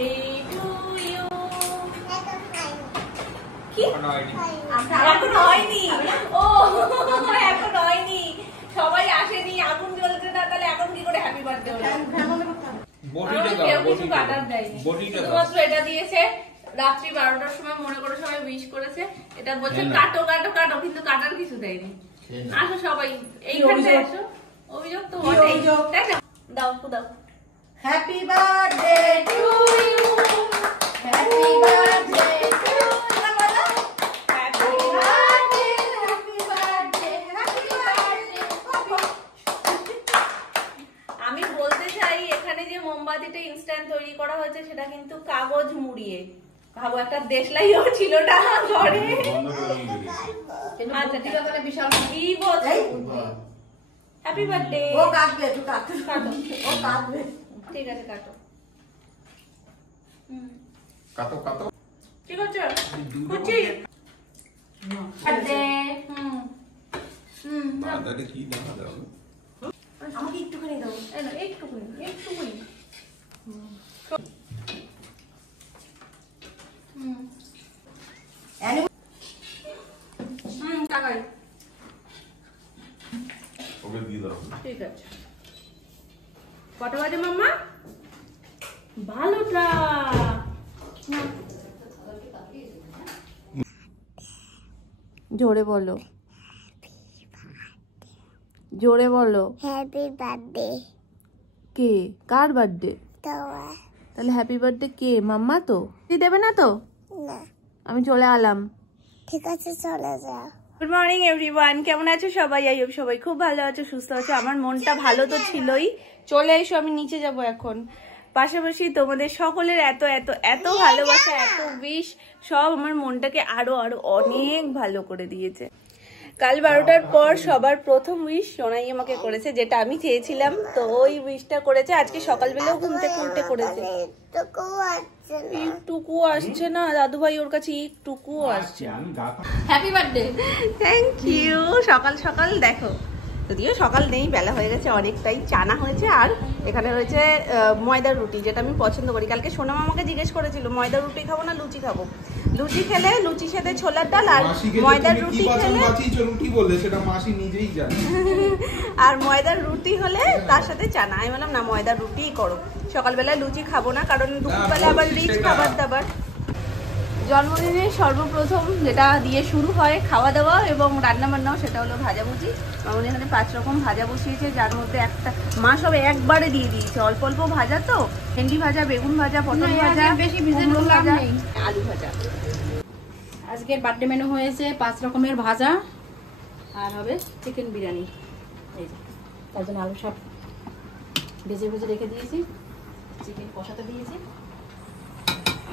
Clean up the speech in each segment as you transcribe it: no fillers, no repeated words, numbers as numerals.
Birthday to you. কি এখন হয়নি? ও এখন হয়নি, সবাই আসেনি, আগুন জ্বলছে না, তাহলে এখন কি করে হ্যাপি বার্থডে হলো? কেউ কিছু কাটার দেয়নি, শুধুমাত্র এটা দিয়েছে। রাত্রি 12টার সময় মনে করে সবাই উইশ করেছে, এটা বলছে কাটো কাটো কাটো, কিন্তু কাটার কিছু দেয়নি। আসো সবাই এইখানে আসো। অভিযোগ তো বটেই, তাই না? দাও দাও। Happy birthday to you, happy birthday to you, happy birthday, happy birthday, happy birthday. আমি বলতে চাই এখানে যে মোমবাতিটা ইনস্ট্যান্ট তৈরি করা হয়েছে সেটা কিন্তু কাগজ মুড়িয়ে। ভাবো একটা দেশলাইও ছিল না ঘরে। আচ্ছা ঠিক আছে, বিশাল কি বলছো? Happy birthday. ও কাটবে, তুই কাটো কাটো, ও কাটবে। ঠিক আছে কাটো। কাটো কাটো। ঠিক আছে কুচি। বার্থডে। বার্থডে কি দেখা দাও? আমাকে একটুখানি দাও। এই না একটুখানি একটুখানি। টাকাই ওকে দিয়ে দাও। ঠিক আছে। কটা বাজে মাম্মা? ভালোটা জোরে বলো, জোরে বলো। Happy birthday. কে? কার বার্থডে? তোমার। তাহলে হ্যাপি বার্থডে কে? মাম্মা তো দেবে না তো? না। আমি চলে এলাম। ঠিক আছে চলে যাও। গুড মর্নিং এভরিওয়ান, কেমন আছো সবাই? আই হোপ সবাই খুব ভালো আছো, সুস্থ আছো। আমার মনটা ভালো তো ছিলই। চলে এসো, আমি নিচে যাব এখন। পাশাপাশি তোমাদের সকলের এত এত এত ভালোবাসা, এত উইশ, সব আমার মনটাকে আরো আরো অনেক ভালো করে দিয়েছে। কাল 12টার পর সবার প্রথম উইশ সোনাই আমাকে করেছে, যেটা আমি চেয়েছিলাম। তো ওই উইশটা করেছে আজকে সকালবেলাও ঘুম থেকে উঠে করেছে। একটুকু আসছে না দাদু ভাই, ওর কাছে একটুকু আসছে। Happy birthday. Thank you. সকাল সকাল দেখো, যদিও সকাল নেই, বেলা হয়ে গেছে অনেকটাই। চানা হয়েছে আর এখানে রয়েছে ময়দার রুটি, যেটা আমি পছন্দ করি। কালকে সোনাম আমাকে জিজ্ঞেস করেছিল ময়দার রুটি খাবো না লুচি খাবো। লুচি খেলে লুচির সাথে ছোলার ডাল, আর ময়দার রুটি খেলে রুটি বললে সেটা মাসি নিজেই জানে। আর ময়দার রুটি হলে তার সাথে চানা। আমি বললাম না, ময়দার রুটিই করো। সকালবেলায় লুচি খাবো না, কারণ দুপুরবেলা আবার রিচ খাবার দাবার। জন্মদিনে সর্বপ্রথম যেটা দিয়ে শুরু হয় খাওয়া দাওয়া এবং রান্না বান্নাও, সেটা হলো ভাজাভুজি। আমাদের এখানে 5 রকম ভাজা বসিয়েছে, যার মধ্যে একটা মা সব একবারে দিয়ে দিয়েছে। অল্প অল্প ভাজা তো, ভেন্ডি ভাজা, বেগুন ভাজা, পটল ভাজা, বেশি কুমড়ো ভাজা, আলু ভাজা। আজকের বার্থডে মেনু হয়েছে 5 রকমের ভাজা, আর হবে চিকেন বিরিয়ানি। এই যে তার জন্য আলু সব ভেজে ভেজে রেখে দিয়েছি, চিকেন কষাতে দিয়েছি,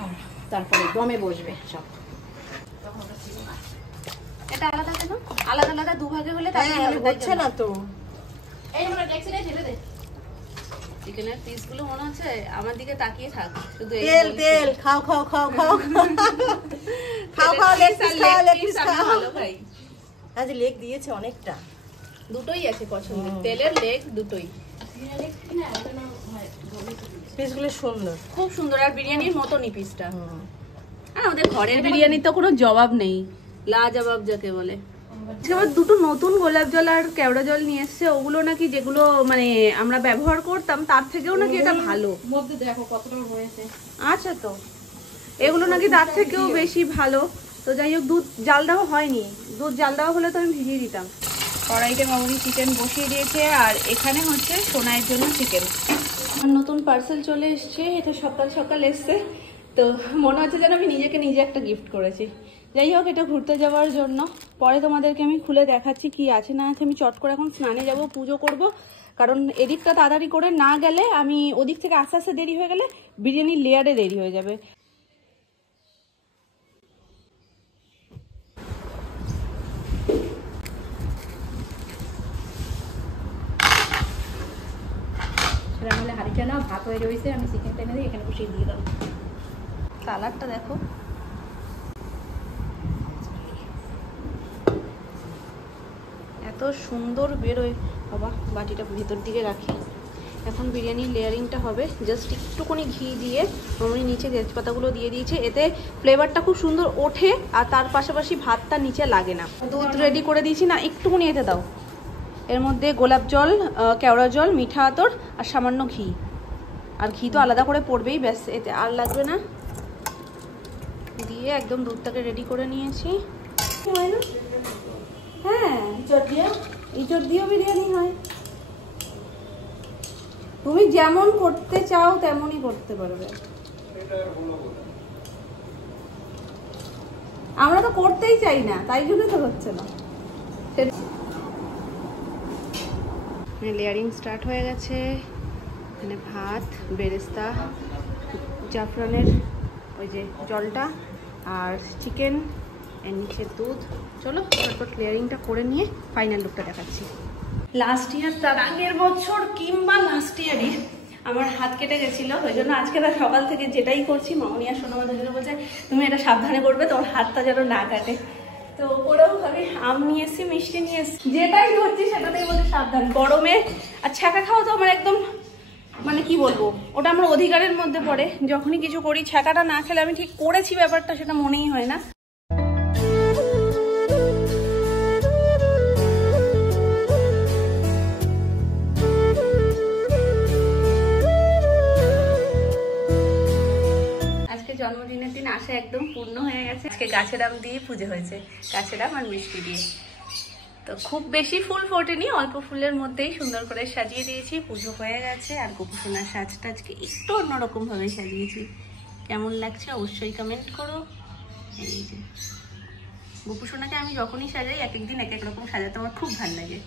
আর তারপরে দমে বসবে সব। এটা আলাদা কেন? আলাদা আলাদা দুভাগে হলে হচ্ছে না তো। এই আমরা ট্যাক্সি রে ছেড়ে দে। চিকেনের পিসগুলো মনে হচ্ছে আমার দিকে তাকিয়ে থাক শুধু। তেল তেল খাও খাও খাও খাও খাও খাও, লেগ পিস খাও, লেগ পিস খাও। ভালো ভাই, আজ লেগ দিয়েছে অনেকটা। দুটোই আছে পছন্দের, তেলের লেগ দুটোই পিসগুলো সুন্দর, খুব সুন্দর। আর বিরিয়ানির মতনই পিসটা। আর আমাদের ঘরের বিরিয়ানির তো কোনো জবাব নেই, লাজবাব যাকে বলে। আবার দুটো নতুন গোলাপ জল আর কেওড়া জল নিয়ে এসছে, ওগুলো নাকি যেগুলো মানে আমরা ব্যবহার করতাম তার থেকেও নাকি এটা ভালো। মধ্যে দেখো কতটা হয়েছে। আচ্ছা, তো এগুলো নাকি তার থেকেও বেশি ভালো। তো যাই হোক, দুধ জাল দেওয়া হয়নি, দুধ জাল দেওয়া হলে তো আমি ভিজিয়ে দিতাম। কড়াইতে মামুনি চিকেন বসিয়ে দিয়েছে, আর এখানে হচ্ছে সোনাইয়ের জন্য চিকেন। আমার নতুন পার্সেল চলে এসছে, এটা সকাল সকাল এসছে। তো মনে হচ্ছে যেন আমি নিজেকে নিজে একটা গিফট করেছি। যাই হোক, এটা ঘুরতে যাওয়ার জন্য। পরে তোমাদেরকে আমি খুলে দেখাচ্ছি কি আছে না আছে। আমি চট করে এখন স্নানে যাব, পুজো করব, কারণ এদিকটা তাড়াতাড়ি করে না গেলে, আমি ওদিক থেকে আস্তে আস্তে দেরি হয়ে গেলে বিরিয়ানির লেয়ারে দেরি হয়ে যাবে। সেটা হলে হাঁড়িটা না ভাত হয়ে রয়েছে, আমি চিকেন টেনে দিয়ে এখানে বসিয়ে দিয়ে দাও। কালারটা দেখো, এত সুন্দর বেরোয়। বাবা, বাটিটা ভেতর দিকে রাখি। এখন বিরিয়ানির লেয়ারিংটা হবে। জাস্ট একটুখানি ঘি দিয়ে মামনি নিচে তেজপাতাগুলো দিয়ে দিয়েছে, এতে ফ্লেভারটা খুব সুন্দর ওঠে আর তার পাশাপাশি ভাতটা নিচে লাগে না। দুধ রেডি করে দিয়েছি না, একটুখানি এতে দাও। এর মধ্যে গোলাপ জল, কেওড়া জল, মিঠা আতর আর সামান্য ঘি, আর ঘি তো আলাদা করে পড়বেই, ব্যাস এতে আর লাগবে না। দিয়ে একদম দুধটাকে রেডি করে নিয়েছি। হ্যাঁ, ইঁচড় দিয়েও বিরিয়ানি হয়। তুমি যেমন করতে চাও তেমনই করতে পারবে। আমরা তো করতেই চাই না, তাই জন্য তো হচ্ছে না। লেয়ারিং স্টার্ট হয়ে গেছে। এখানে ভাত, বেরেস্তা, জাফরানের ওই যে জলটা আর চিকেন, এর নিচে দুধ। চলো তারপর লেয়ারিংটা করে নিয়ে ফাইনাল লুকটা দেখাচ্ছি। লাস্ট ইয়ার, তার আগের বছর কিংবা লাস্ট ইয়ারই আমার হাত কেটে গেছিলো, ওই জন্য আজকে সকাল থেকে যেটাই করছি মামনি আর সোনামা দুজনে বলছে তুমি এটা সাবধানে করবে, তোমার হাতটা যেন না কাটে। তো ওরাও ভাবি আম নিয়ে এসছি, মিষ্টি নিয়ে এসছি, যেটাই করছি সেটাতেই বলছে সাবধান। গরমে আর ছ্যাঁকা খাওয়া তো আমার একদম মানে কি বলবো, ওটা আমার অধিকারের মধ্যে পড়ে। যখনই কিছু করি ছ্যাঁকাটা না খেলে আমি ঠিক করেছি ব্যাপারটা সেটা মনেই হয় না। জন্মদিনের দিন আশা একদম পূর্ণ হয়ে গেছে। আজকে গাছের আম দিয়ে পুজো হয়েছে, গাছের আম আর মিষ্টি দিয়ে। তো খুব বেশি ফুল ফোটেনি, অল্প ফুলের মধ্যেই সুন্দর করে সাজিয়ে দিয়েছি। পুজো হয়ে গেছে। আর গোপুসোনার সাজটা আজকে একটু অন্যরকম ভাবে সাজিয়েছি। কেমন লাগছে অবশ্যই কমেন্ট করো। এই যে গোপুসোনাকে আমি যখনই সাজাই এক একদিন এক এক রকম সাজাতে আমার খুব ভালো লাগে।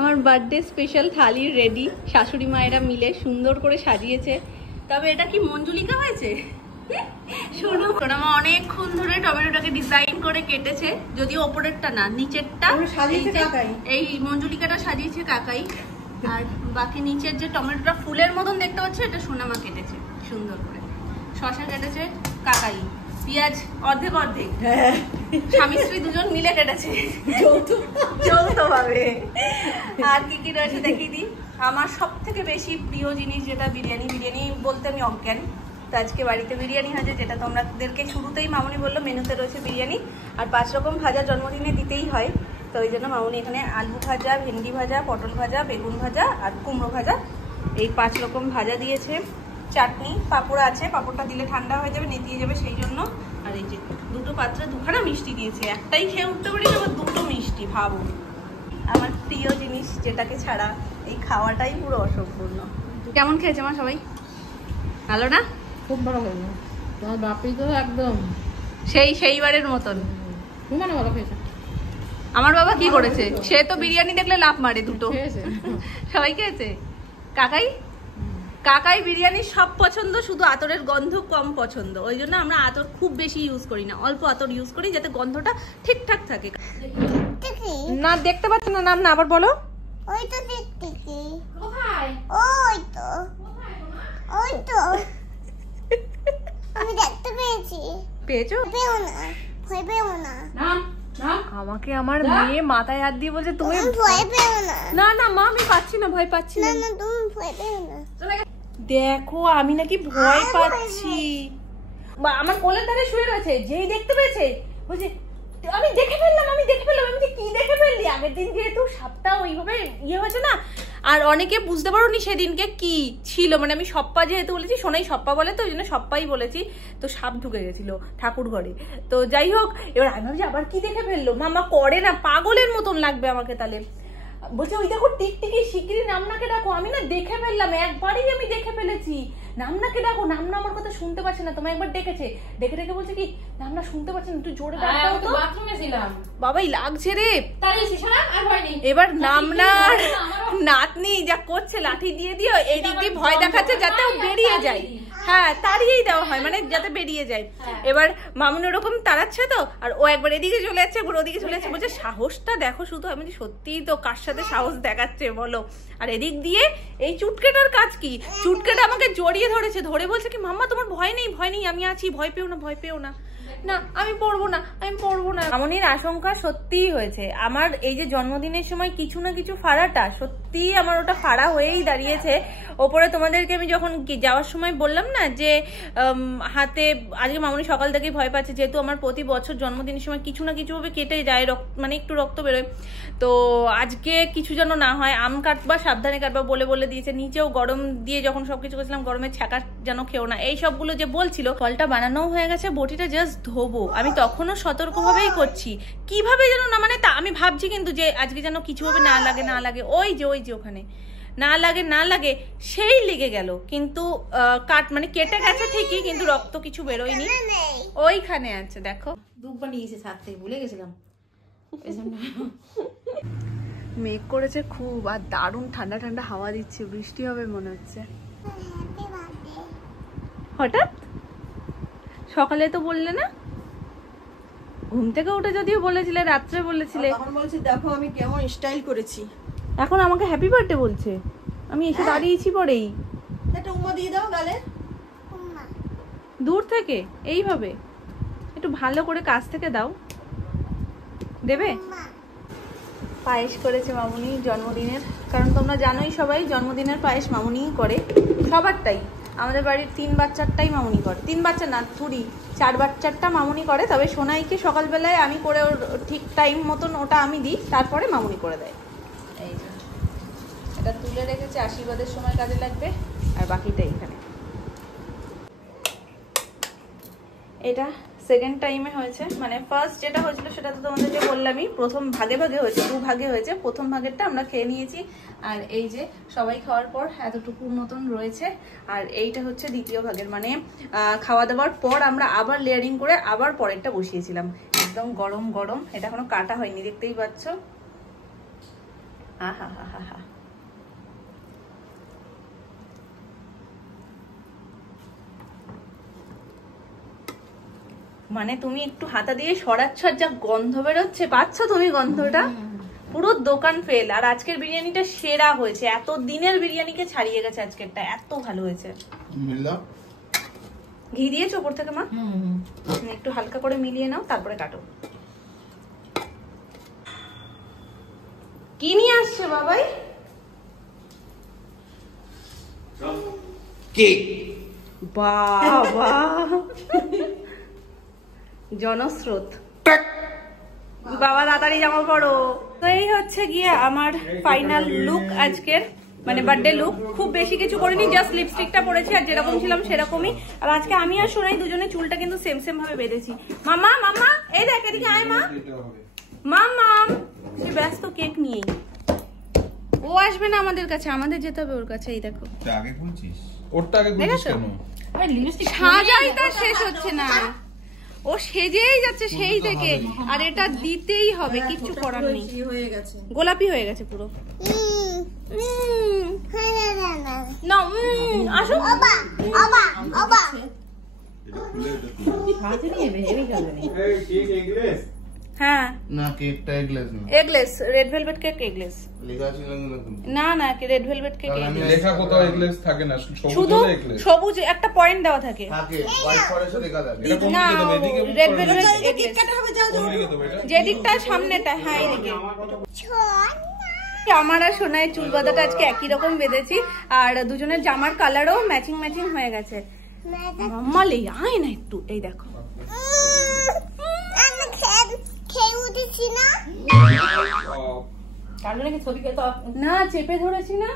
আমার বার্থডে স্পেশাল থালি রেডি, শাশুড়ি মায়েরা মিলে সুন্দর করে সাজিয়েছে। তবে এটা কি মঞ্জুলিকা হয়েছে? শোনো, সোনামা অনেকক্ষণ ধরে টমেটোটাকে ডিজাইন করে কেটেছে, যদিও ওপরেরটা না নিচেরটা এই মঞ্জুলিকাটা সাজিয়েছে কাকাই। আর বাকি নিচের যে টমেটোটা ফুলের মতন দেখতে পাচ্ছে এটা সোনামা কেটেছে সুন্দর করে। শসা কেটেছে কাকাই, পেঁয়াজ অর্ধেক অর্ধেক স্বামী স্ত্রী দুজন মিলে কেটেছে যৌথভাবে। আর কি কি রয়েছে দেখিয়ে দিই। আমার সব থেকে বেশি প্রিয় জিনিস যেটা বিরিয়ানি, বিরিয়ানি বলতে আমি অজ্ঞান। তো আজকে বাড়িতে বিরিয়ানি হয়েছে, যেটা তোমাদেরকে শুরুতেই মামনি বললো মেনুতে রয়েছে বিরিয়ানি। আর 5 রকম ভাজা জন্মদিনে দিতেই হয়, তো ওই জন্য মামনি এখানে আলু ভাজা, ভেন্ডি ভাজা, পটল ভাজা, বেগুন ভাজা আর কুমড়ো ভাজা, এই 5 রকম ভাজা দিয়েছে। চাটনি, পাঁপড় আছে, পাঁপড়টা দিলে ঠান্ডা হয়ে যাবে, নেতিয়ে যাবে সেই জন্য। আর এই যে দুটো পাত্রে দুখানা মিষ্টি দিয়েছে, একটাই খেয়ে উঠতে পারি না, আবার দুটো মিষ্টি, ভাবো। আমার প্রিয় জিনিস যেটাকে ছাড়া এই খাওয়াটাই পুরো অসম্পূর্ণ। কেমন খেয়েছে আমার সবাই? ভালো না? খুব ভালো হয়েছে। তোমার বাপি তো একদম সেইবারের মতন। মানে ভালো খেয়েছে। আমার বাবা কি করেছে, সে তো বিরিয়ানি দেখলে লাফ মারে দুটো। সবাই খেয়েছে। কাকাই কাকাই বিরিয়ানি সব পছন্দ, শুধু আতরের গন্ধ কম পছন্দ। ওই জন্য আমরা আতর খুব বেশি ইউজ করি না, অল্প আতর ইউজ করি যাতে গন্ধটা ঠিকঠাক থাকে। না দেখতে পাচ্ছ না, নাম না আবার বলো। ওই তো দেখতে কি? কোথায়? ওই তো ওই তো আমি দেখতে পেয়েছি। পেয়েছো? পেও না, ভয় পেও না। আমাকে আমার মেয়ে মাথায় হাত দিয়ে বলছে তুমি ভয় পেও না। না না মা, আমি পাচ্ছি না, ভয় পাচ্ছি না না। না তুমি ভয় পেও না। দেখো আমি নাকি ভয় পাচ্ছি। আমার কোলের ধারে শুয়ে রয়েছে, যেই দেখতে পেয়েছে বলছে আমি দেখে ফেললাম। আমি কি দেখে ফেললি? আগের দিন যেহেতু সাপটা ওইভাবে ইয়ে হয়েছে না, আর অনেকে বুঝতে পারোনি সেদিনকে কি ছিল, মানে আমি সপ্পা যেহেতু বলেছি, সোনাই সপ্পা বলে, তো ওই জন্য সপ্পাই বলেছি। তো সাপ ঢুকে গেছিল ঠাকুর ঘরে। তো যাই হোক, এবার আমি ভাবছি আবার কি দেখে ফেললো। মামা করে না, পাগলের মতন লাগবে আমাকে। তাহলে বলছে ওই দেখো টিকটিকি, শিগগিরই নামনাকে ডাকো। আমি না দেখে ফেললাম, একবারই আমি দেখে ফেলেছি। নামনাকে ডাকো, নামনা আমার কথা শুনতে পাচ্ছে না। তোমায় একবার ডেকেছে, ডেকে বলছে কি নামনা শুনতে পাচ্ছে না, তুই জোরে ডাক দাও তো। বাথরুমে ছিলাম বাবাই লাগছে রে। তাই সিসারা আর ভয় নেই। এবার নামনার নাতনি যা করছে, লাঠি দিয়ে দিও, এই দিক দিয়ে ভয় দেখাচ্ছে যাতে ও বেরিয়ে যায়। হ্যাঁ তাড়িয়েই দেওয়া হয় মানে যাতে বেরিয়ে যায়। এবার মামুন ওরকম তাড়াচ্ছে তো, আর ও একবার এদিকে চলে যাচ্ছে একবার ওদিকে চলে যাচ্ছে, বলছে সাহসটা দেখো শুধু। আমি সত্যিই তো কার সাথে সাহস দেখাচ্ছে বলো। আর এদিক দিয়ে এই চুটকেটার কাজ কি, চুটকেটা আমাকে জড়িয়ে ধরেছে, ধরে বলছে কি মাম্মা তোমার ভয় নেই আমি আছি, ভয় পেও না ভয় পেও না। না আমি পড়বো না আমি পড়বো না। মামনির আশঙ্কা সত্যিই হয়েছে, আমার এই যে জন্মদিনের সময় কিছু না কিছু ফাড়াটা সত্যি আমার ওটা ফাড়া হয়েই দাঁড়িয়েছে। ওপরে তোমাদেরকে আমি যখন যাওয়ার সময় বললাম না যে হাতে আজকে মামনি সকাল থেকেই ভয় পাচ্ছে, যেহেতু আমার প্রতি বছর জন্মদিনের সময় কিছু না কিছু ভাবে কেটে যায়, মানে একটু রক্ত বেরোয়, তো আজকে কিছু যেন না হয়, আম কাটবা সাবধানে কাটবা বলে বলে দিয়েছে। নিচেও গরম দিয়ে যখন সবকিছু করছিলাম গরমের ছ্যাঁকা যেন খেও না, এই সবগুলো যে বলছিল। ফলটা বানানোও হয়ে গেছে, বটিটা জাস্ট ধোবো। আমি তখনও সতর্কভাবেই করছি, কিভাবে যেন না মানে আমি ভাবছি কিন্তু যে আজকে যেন কিছু ভাবে না লাগে ওই যে ওখানে না লাগে সেই লেগে গেল, কিন্তু মানে কেটে গেছে ঠিকই, কিন্তু রক্ত কিছু বেরোয়নি, ওইখানে আছে দেখো। দুধ বানিয়েছে সাথ থেকে, ভুলে গেছিলাম। মেঘ করেছে খুব, আর দারুণ ঠান্ডা ঠান্ডা হাওয়া দিচ্ছে, বৃষ্টি হবে মনে হচ্ছে। হঠাৎ সকালে তো বললে না, ঘুম থেকে উঠে যদিও বলেছিলে, রাত্রে বলেছিলে, তখন বলছি দেখো আমি কেমন স্টাইল করেছি। এখন আমাকে হ্যাপি বার্থডে বলছে, আমি এসে দাঁড়িয়েছি পরেই। একটা উম্মা দিয়ে দাও গালে। দূর থেকে এইভাবে একটু ভালো করে কাছ থেকে দাও, দেবে? পায়েস করেছে মামুনি জন্মদিনের, কারণ তোমরা জানোই সবাই জন্মদিনের পায়েস মামুনিই করে সবারটাই। আমাদের বাড়ির 3 বাচ্চারটাই মামুনি করে, 3 বাচ্চা না 4 বাচ্চারটা মামুনি করে, তবে সোনাইকে সকালবেলায় আমি করে ওর ঠিক টাইম মতন ওটা আমি দিই, তারপরে মামুনি করে দেয়। এই যে এটা তুলে রেখেছে, আশীর্বাদের সময় কাজে লাগবে, আর বাকিটা এখানে। এটা সেকেন্ড টাইমে হয়েছে, মানে ফার্স্ট যেটা হয়েছিল সেটা তো তোমাদেরকে বললামই, প্রথম ভাগে হয়েছে, 2 ভাগে হয়েছে। প্রথম ভাগেরটা আমরা খেয়ে নিয়েছি, আর এই যে সবাই খাওয়ার পর এতটুকু মতন রয়েছে, আর এইটা হচ্ছে দ্বিতীয় ভাগের, মানে খাওয়া দাওয়ার পর আমরা আবার লেয়ারিং করে আবার পরেরটা বসিয়েছিলাম। একদম গরম গরম, এটা এখনো কাটা হয়নি, দেখতেই পাচ্ছ। আহা হা হা হা, মানে তুমি একটু হাতা দিয়ে সরাচ্ছ, আর যা গন্ধ বেরোচ্ছে, পাচ্ছ তুমি গন্ধটা? পুরো দোকান ফেল। আর আজকের বিরিয়ানিটা সেরা হয়েছে, এত দিনের বিরিয়ানিকে ছাড়িয়ে গেছে আজকেরটা, এত ভালো হয়েছে। ঘি দিয়েছো ওপর থেকে মা? একটু হালকা করে মিলিয়ে নাও, তারপরে কাটো। কি নিয়ে আসছে বাবাই? কেক। বাবা জনস্রোত, বাবা তাড়াতাড়ি জামা পড়ো। তো এই হচ্ছে গিয়ে আমার ফাইনাল লুক আজকের, মানে বার্থডে লুক। খুব বেশি কিছু করিনি, জাস্ট লিপস্টিকটা পরেছি, আর যেরকম ছিলাম সেরকমই। আর আজকে আমি আর সোনাই দুজনে চুলটা কিন্তু সেম সেম ভাবে বেঁধেছি। মামা মামা এই দেখ এদিকে আয় মা, মামা সে ব্যস্ত কেক নিয়েই, ও আসবে না আমাদের কাছে, আমাদের যেতে হবে ওর কাছে। এই দেখো আগে বলছিস, ওরটা আগে বলছিস কেন? সাজাই তার শেষ হচ্ছে না, ও সেজেই যাচ্ছে সেই থেকে, আর এটা দিতেই হবে, কিচ্ছু করার নেই। গোলাপি হয়ে গেছে পুরো। না আসো হ্যাঁ না কেকটা এগলেস না, eggless red velvet cake eggless লেখা ছিল না, না রেড ভেলভেট কেক লেখা কোথাও এগলেস থাকে না, শুধু সবুজ একটা পয়েন্ট দেওয়া থাকে, থাকে হোয়াইট ফরেস্টে লেখা থাকে। না রেড ভেলভেট এগলেস যেদিকটা সামনেটা, হ্যাঁ এইদিকে। আমার আর সোনায় চুল বাঁধাটা আজকে একই রকম বেঁধেছি, আর দুজনের জামার কালারও ম্যাচিং ম্যাচিং হয়ে গেছে। মালে আয় না একটু, এই দেখো না চেপে ধরেছি না,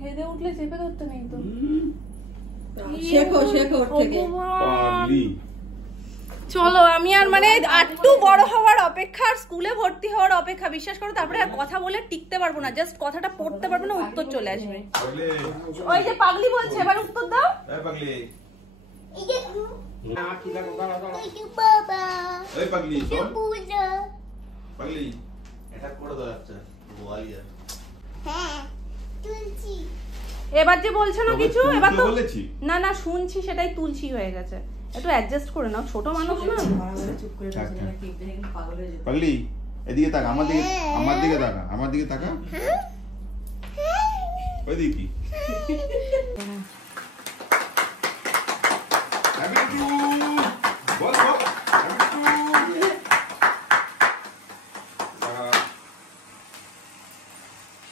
হেদে উঠলে চেপে ধরতে নেই তো। চলো আমি আর মানে একটু বড় হওয়ার অপেক্ষা, আর স্কুলে ভর্তি হওয়ার অপেক্ষা, বিশ্বাস করো। তারপরে আর কথা বলে টিকতে পারবো না, জাস্ট কথাটা পড়তে পারবো না, উত্তর চলে আসবে। ওই যে পাগলি বলছে, এবার উত্তর দাও। এবার যে বলছো না তবে কিছু, তুলতে এবার তো বলেছি? না না শুনছি, সেটাই তুলছি হয়ে গেছে। একটু অ্যাডজাস্ট করে নাও, ছোট মানুষ না। চুপ করে থাক, বসে থাক। কেক দেখে কিন্তু পাগল হয়ে যেত। পাগলি এদিকে তাকা, আমার দিকে তাকা, আমার দিকে তাকা। ওই দিকে কি? Happy to ball ball Happy to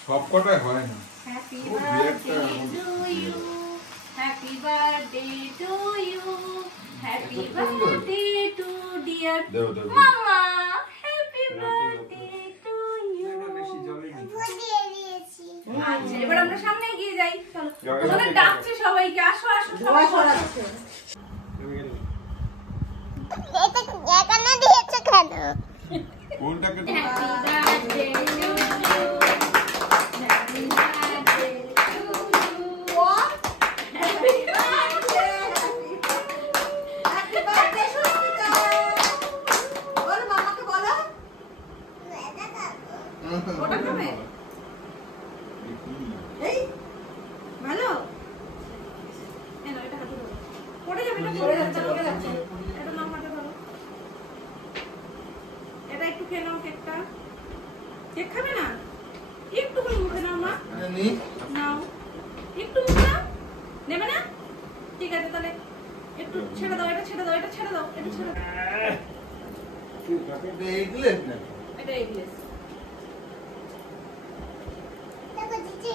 সব কটাই হয় না। হ্যাপি ও, বার্থডে বিরাট to you, happy birthday to you, happy birthday to dear দেও দেও মামা, হ্যাপি বার্থডে টু ইউ। দিয়ে দিয়েছি। আচ্ছা, এবার আমরা সামনে এগিয়ে যাই। চলো, যাও, ওখানে যাও, ডাকছে সবাইকে, আসো আসো সবাই সরাচ্ছে। এটা এখানে দিয়েছে কেন? কোনটাকে তো happy birthday to you, happy birthday to you, happy birthday. Happy birthday, Susmita. বলো মামাকে বলো। এটা খাবো। ওটা খাবে? এই ভালো। এনো, এটা হাতে ধরো। পড়ে যাবে, এটা পড়ে যাচ্ছে, পড়ে যাচ্ছে। এটা নাও, হাতে ধরো। এটা একটু খেয়ে নাও কেকটা। কেক খাবে না? একটু করে মুখে নাও মা। নাও, একটু মুখে নাও। নেবে না? ঠিক আছে, তাহলে একটু ছেড়ে দাও, এটা ছেড়ে দাও, এটা ছেড়ে দাও, এটা ছেড়ে দাও। এটা এগলেস। দেখো দিদি।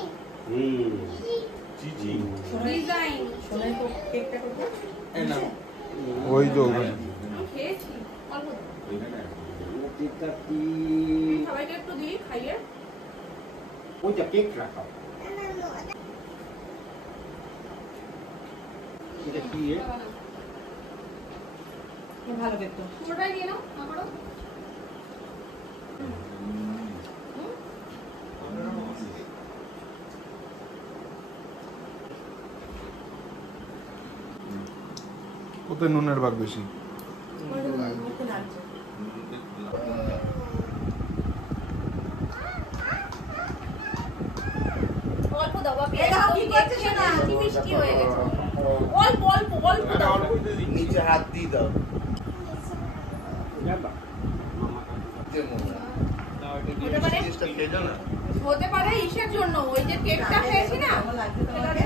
Cheesy design. শোনাই তো কেকটা করতে। ওই তো ওখানে। আমি খেয়েছি অল্প দাও। সবাইকে একটু দিই খাইয়ে। ভালো কেক তো। পুরোটাই নিয়ে নাও, আমারও। ওতে নুনের ভাগ বেশি। মুখে লাগছে। অল্প দাও বাপি। এই দেখো কি করছে সোনা। কি মিষ্টি হয়ে গেছে। অল্প অল্প অল্প দাও। নিচে হাত দিয়ে দাও। হতে পারে, হতে পারে ইসের জন্য, ওই যে কেকটা খেয়েছি না। ভালো লাগছে তোমাকে?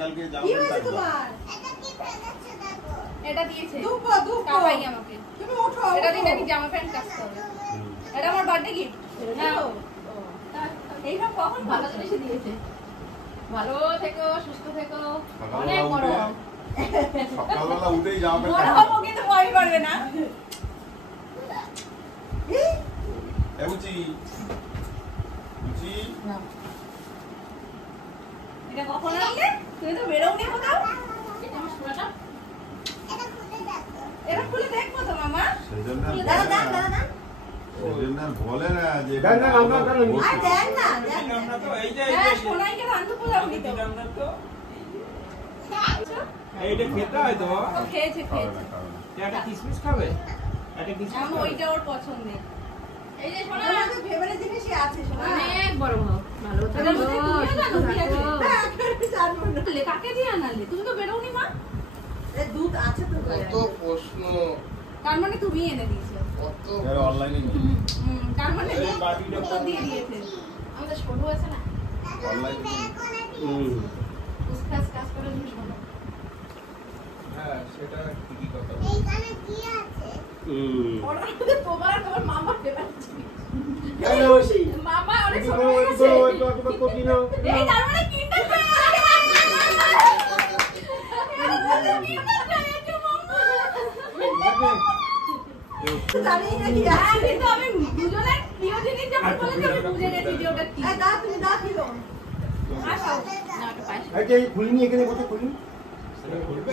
কালকে যাও কি হয়েছে তোমার? এটা কি ফেলেছে দেখো। এটা দিয়েছে দুপো দুপো। কাকাই আমাকে। তুমি ওঠো। এটা দিন ওঠো। নাকি জামা প্যান্ট কাচতে হবে। এটা আমার বার্থডে গিফট। নাও। এইসব কখন ভালো জিনিস দিয়েছে। ভালো থেকো, সুস্থ থেকো, অনেক সকালবেলা বড় উঠে হও। সকালবেলা উঠেই যাওয়া বড় হবো কিন্তু ভয় করবে না। বুঝি বুঝি এটা কখন আনলে? তুমি তো বেরোওনি কোথাও। এটা আমার সোনাটা। এটা খুলে দেখো। এটা খুলে দেখবো তো মামা। সেই জন্য দাঁড়া দাঁড়া দাঁড়া দাঁড়া। সেই জন্য আর বলে না যে আর দেন না দেন না। হ্যাঁ, সোনাইকে রান্ধু পোলাওনি তো। এইটা খেতে হয় তো। ও খেয়েছে, খেয়েছে। একটা কিসমিস খাবে? একটা কিসমিস এখন খাবে? ওইটা ওর পছন্দের। এই যে সোনা, আমাদের ফেভারিট জিনিসই আছে সোনা। অনেক বড় হও, ভালো থাকো। তুমিও জানো কি আছে? হ্যাঁ, আমি জানবো না। লে, কাকে দিয়ে আনালে? তুমি তো বেরোওনি মা। এই দুধ আছে তো ঘরে। কত প্রশ্ন, তার মানে তুমি এনে দিয়েছো। কত অনলাইনে তার মানে এই বাটিটা তো দিয়ে দিয়েছে। আমাদের ছোট আছে না, অনলাইন উসকাস কাজ করে তুমি শোনো। হ্যাঁ সেটা ঠিকই কথা। এইখানে কি আছে? ওর মধ্যে তোমার আর তোমার মামার ফেভারিট জিনিস। মামা অনেক ছোট একটু হয়ে গেছে। কপি নাও। এই তার মানে কিন্ডার জয় আছে। কিন্ডার জয় আছে মামা। জানি না কি হ্যাঁ, আছে। কিন্তু আমি দুজনের প্রিয় জিনিস যখন বলেছি আমি বুঝে গেছি যে ওটা কি। এই দাও তুমি দাও দিলো। আসো। না, ওটা পায়েস। আচ্ছা এই খুলিনি এখানে বসে খুলিনি। সেটা করবে?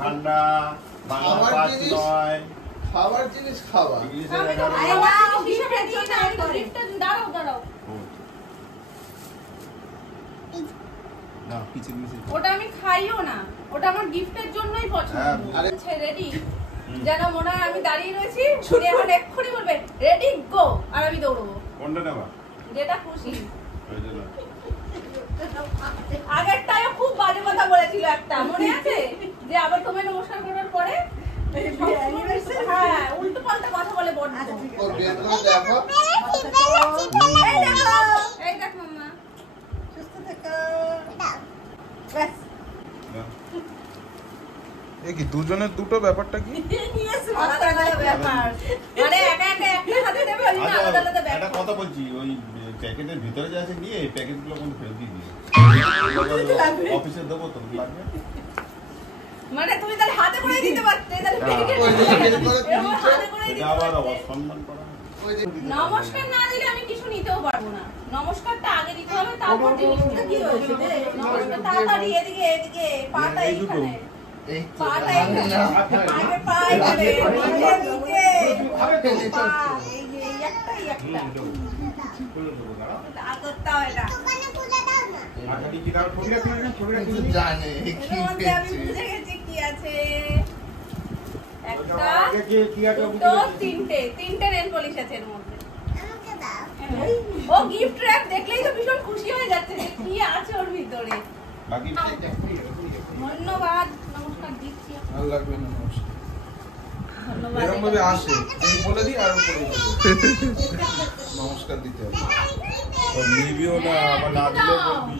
ঠান্ডা বাংলা খাবার পাঁচ জিনিস। নয় খাবার জিনিস খাওয়া। ইংলিশে আমি তো 11 আরে নয়। না, হিসেবে দিই না, আমি তো গিফটটা দাঁড়াও দাঁড়াও। না কিচেন মিচেন ওটা আমি খাইও না, ওটা আমার গিফটের জন্যই পছন্দ। হ্যাঁ, আরে- আচ্ছা রেডি, যেন মনে হয় আমি দাঁড়িয়ে রয়েছি, উনি এখন এক্ষুনি বলবে রেডি গো, আর আমি দৌড়বো। কোনটা নেবা? যেটা খুশি। ওই যে না। আগেরটাও খুব বাজে কথা বলেছিল একটা, মনে আছে? যে আবার তোমায় নমস্কার করার পরে হ্যাঁ উল্টো পাল্টা কথা বলে বড়। ওর বের করে দেখো। এই দেখো, এই দেখ মাম্মা। সুস্থ থেকো। না। ব্যাস। এ কি দুজনের দুটো ব্যাপারটা কি? আলাদা আলাদা ব্যাপার। মানে একা একা একটা হাতে দেবে, ওই জন্য আলাদা আলাদা একটা ব্যাপার। কথা বলছি, ওই প্যাকেটের ভিতরে যা আছে নিয়ে এই প্যাকেটগুলো কোন ফেরত দিয়ে দিও। অফিসে দেবো তো লাগবে। মানে তুমি তাহলে হাতে করে দিতে পারতে, তাহলে ওই যে বের করে এরকম দিয়েছে। হাতে করে এটা দিতে আবার পারতে। অসম্মান করা হয়। ওই যে নমস্কার না দিলে আমি কিছু নিতেও পারবো না। নমস্কারটা আগে দিতে হবে, তারপর জিনিস নিতে কি হবে। হয়েছে রে? নমস্কার তাড়াতাড়ি, এদিকে এদিকে, পাটা এই দুটো। এইখানে। এই তো পাটা না, এইখানে। না। আগে পা এইখানে, নিচে নিচে। পা, এই যে এই একটা, এই একটা। আর করতে হবে না। দোকানে খুলে দাও না। আচ্ছা কি তার ছবি রাখি না ছবি রাখি কিছু জানে কি এর মধ্যে আমি পেয়েছে। বুঝে গেছি কি আছে। একটা, আগে কি আছে দুটো, তিনটে নেল পলিশ আছে এর মধ্যে। আমাকে দাও। ও গিফট র‍্যাপ দেখলেই তো ভীষণ খুশি হয়ে যাচ্ছে যে কি আছে ওর ভিতরে। বাকি ধন্যবাদ, নমস্কার দিচ্ছি। ভালো লাগবে না নমস্কার। ধন্যবাদ। এরকম ভাবে আসে এই বলে দিই আর উপরে নমস্কার দিতে হবে। নিবিও না, আবার না দিলে বলবি।